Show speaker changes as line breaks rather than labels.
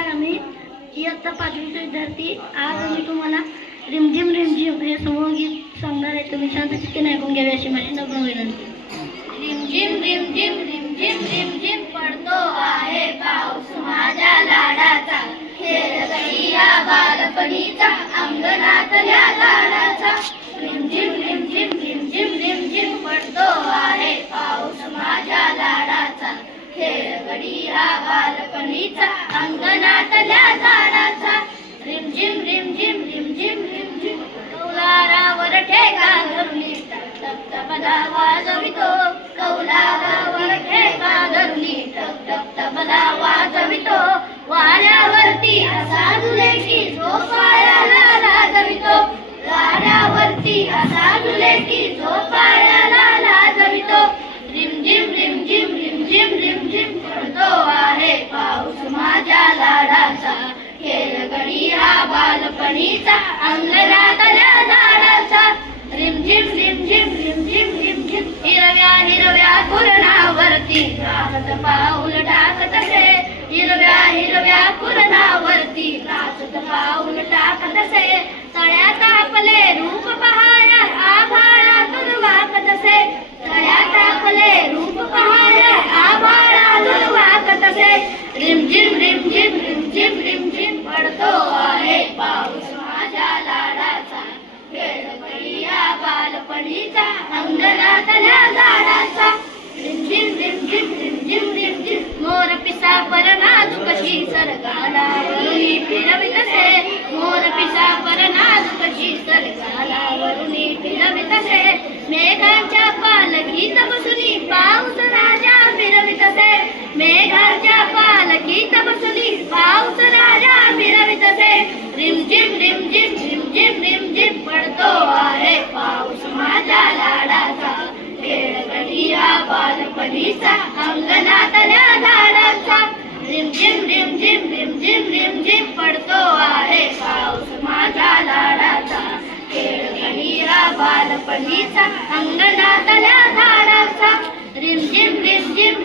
नमस्कार आम्ही इयत्ता पाचवीचे विद्यार्थी. आज आम्ही तुम्हाला रिमझिम रिमझिम हे समूह गीत सांगणार आहे. तुम्ही शांत चित्तीने ऐकून घ्यावे अशी माझी नम्र विनंती. रिमझिम रिमझिम रिमझिम रिमझिम पडतो आहे पाऊस माझ्या लाडाचा. खेळ या बालपणीचा अंगणातल्या झाडाचा रिमझिम रिमझिम रिमझिम रिमझिम पडतो आहे पाऊस माझ्या लाडाचा. खेळ कणीचा अंगणातल्या झाडाचा रिमझिम रिमझिम रिमझिम रिमझिम कौलारावर ठेका धरुणी टप टप वाजवितो. कौलारावर ठेका धरुणी टप टप तबला वाजवितो. वाऱ्यावरती असा झुले की झोपाळ्याला लाजवितो वाऱ्यावरती असा झुले की लाडाचा हा बालपणीचा अंगणातल्या झाडाचा. रिमझिम रिमझिम रिमझिम रिमझिम हिरव्या हिरव्या कुरणावरती नाचत पाऊल टाकत असे. हिरव्या हिरव्या कुरणावरती नाचत पाऊल टाकत असे. तळ्यात आपले रूप पहाया आभाळातून वाकत असे. तळ्यात आपले रूप पहाया आभाळातून वाकत असे. रिमझिम रिमझिम बालपणीचा अंगणातल्या झिम झिम झिम झिम झिम झिम पडतो आहे पाऊस माझ्या लाडाचा खेळकडिया बालपणीचा अंगणातल्या झाडाचा झिम झिम झिम झिम झिम झिम झिम झिम पडतो आहे पाऊस माझ्या लाडाचा खेळकडिया बालपणीचा अंगणातल्या झाडाचा झिम झिम झिम झिम